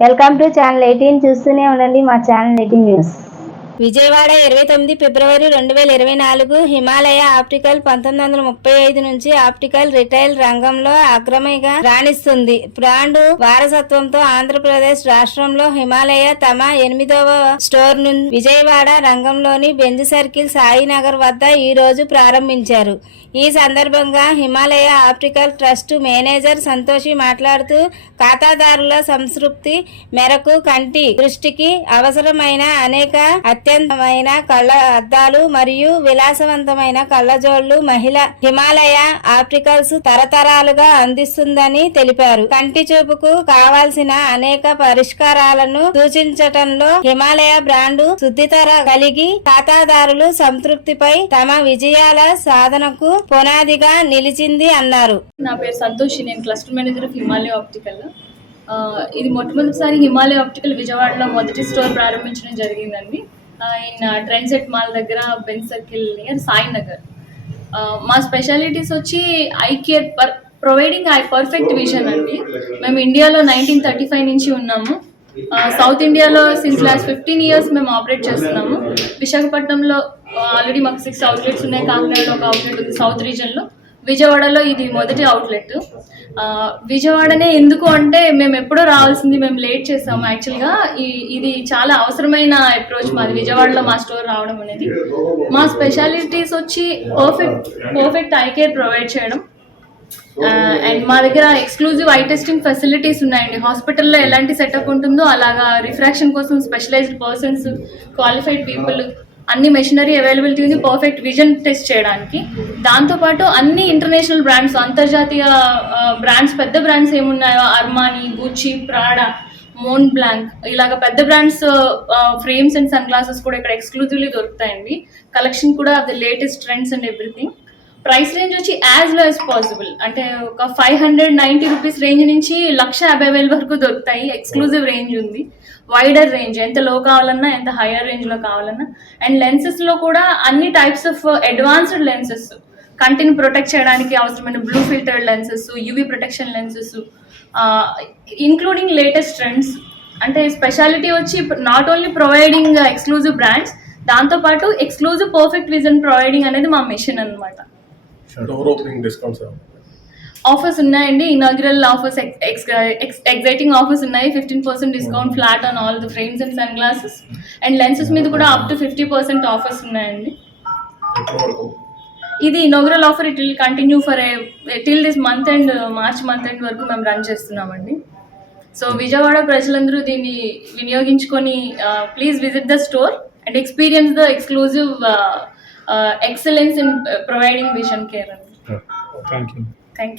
Welcome to channel 18 చూస్తూనే ఉండండి మా ఛానల్ 18 న్యూస్. విజయవాడ 29 ఫిబ్రవరి 2024 హిమాలయ ఆప్టికల్ 1935 నుంచి ఆప్టికల్ రిటైల్ రంగంలో అగ్రమిగా రాణిస్తుంది. బ్రాండ్ వారసత్వంతో ఆంధ్రప్రదేశ్ రాష్ట్రంలో హిమాలయ తమ 8వ స్టోర్ ను విజయవాడ రంగంలోని బెంజ్ సర్కిల్ సాయినగర్ వద్ద ఈ రోజు ప్రారంభించారు. ఈ సందర్భంగా Himalaya optical trust manager Santoshi మాట్లాడుతూ ఖాతాదారుల సంతృప్తి మేరకు కంటి దృష్టికి అవసరమైన అనేక అత్యంతమైన కళ్ళ అద్దాలు మరియు విలాసవంతమైన కళ్ళజోళ్లు హిమాలయ ఆప్టికల్స్ తరతరాలుగా అందిస్తుందని తెలిపారు. కంటి చూపుకు కావాల్సిన అనేక పరిష్కారాలను సూచించటంలో హిమాలయ బ్రాండు శుద్ధితర కలిగి ఖాతాదారులు సంతృప్తిపై తమ విజయాల సాధనకు పునాదిగా నిలిచింది అన్నారు. నా పేరు సంతోషి, నేను cluster manager of Himalaya optical. ఇది మొట్టమొదటిసారి హిమాలయ ఆప్టికల్ విజయవాడలో మొదటి స్టోర్ ప్రారంభించడం జరిగిందండి. ఇన్ ట్రెండ్ సెట్ మాల్ దగ్గర బెంజ్ సర్కిల్ నియర్ సాయినగర్. మా స్పెషాలిటీస్ వచ్చి I care providing I perfect vision అండి. మేము ఇండియాలో 1935 నుంచి ఉన్నాము. సౌత్ ఇండియాలో సిన్స్ లాస్ట్ 15 ఇయర్స్ మేము ఆపరేట్ చేస్తున్నాము. విశాఖపట్నంలో ఆల్రెడీ మాకు 6 అవుట్లెట్స్ ఉన్నాయి. కాకినాడలో ఒక అవుట్లెట్ ఉంది సౌత్ రీజన్లో. విజయవాడలో ఇది మొదటి అవుట్లెట్. విజయవాడనే ఎందుకు అంటే మేము ఎప్పుడో రావాల్సింది, మేము లేట్ చేసాము. యాక్చువల్గా ఇది చాలా అవసరమైన అప్రోచ్ మాది, విజయవాడలో మా స్టోర్ రావడం అనేది. మా స్పెషాలిటీస్ వచ్చి పర్ఫెక్ట్ ఐ కేర్ ప్రొవైడ్ చేయడం అండ్ మా దగ్గర ఎక్స్క్లూజివ్ ఐ టెస్టింగ్ ఫెసిలిటీస్ ఉన్నాయండి. హాస్పిటల్లో ఎలాంటి సెటప్ ఉంటుందో అలాగా రిఫ్రాక్షన్ కోసం స్పెషలైజ్డ్ పర్సన్స్, క్వాలిఫైడ్ పీపుల్, అన్ని మెషినరీ అవైలబిలిటీ ఉంది పర్ఫెక్ట్ విజన్ టెస్ట్ చేయడానికి. దాంతోపాటు అన్ని ఇంటర్నేషనల్ బ్రాండ్స్, అంతర్జాతీయ బ్రాండ్స్, పెద్ద బ్రాండ్స్ ఏమున్నాయో Armani, Gucci, Prada, Mont Blanc, ఇలాగ పెద్ద brands frames and sun glasses కూడా ఇక్కడ ఎక్స్క్లూజివ్లీ దొరుకుతాయండి. కలెక్షన్ కూడా the latest trends and everything. Price range వచ్చి యాజ్ లో యాజ్ పాసిబుల్, అంటే ఒక 590 రూపీస్ రేంజ్ నుంచి 150,000 వరకు దొరుకుతాయి. ఎక్స్క్లూజివ్ రేంజ్ ఉంది, వైడర్ రేంజ్, ఎంత లో కావాలన్నా ఎంత హైయర్ రేంజ్లో కావాలన్నా. అండ్ లెన్సెస్లో కూడా అన్ని టైప్స్ ఆఫ్ అడ్వాన్స్డ్ లెన్సెస్, కంటిని ప్రొటెక్ట్ చేయడానికి అవసరమైన blue filtered lenses, UV protection lenses, including latest trends. అంటే స్పెషాలిటీ వచ్చి not only providing exclusive brands, దాంతోపాటు ఎక్స్క్లూజివ్ పర్ఫెక్ట్ విజన్ ప్రొవైడింగ్ అనేది మా మిషన్ అనమాట. ఆఫర్స్ ఉన్నాయండి, ఇనాగ్రల్ ఆఫర్స్, ఎగ్జైటింగ్ ఆఫర్స్ ఉన్నాయి. 15% discount flat on all the frames and sun glasses. And lenses మీద కూడా అప్ టు 50% ఆఫర్స్ ఉన్నాయండి. ఇది inaugural offer, it will continue for till this month and March month end వరకు మేము run చేస్తున్నామండి. So Vijayawada ప్రజలందరూ దీన్ని వినియోగించుకొని please visit the store and experience the exclusive excellence in providing vision care. Thank you. Thank you.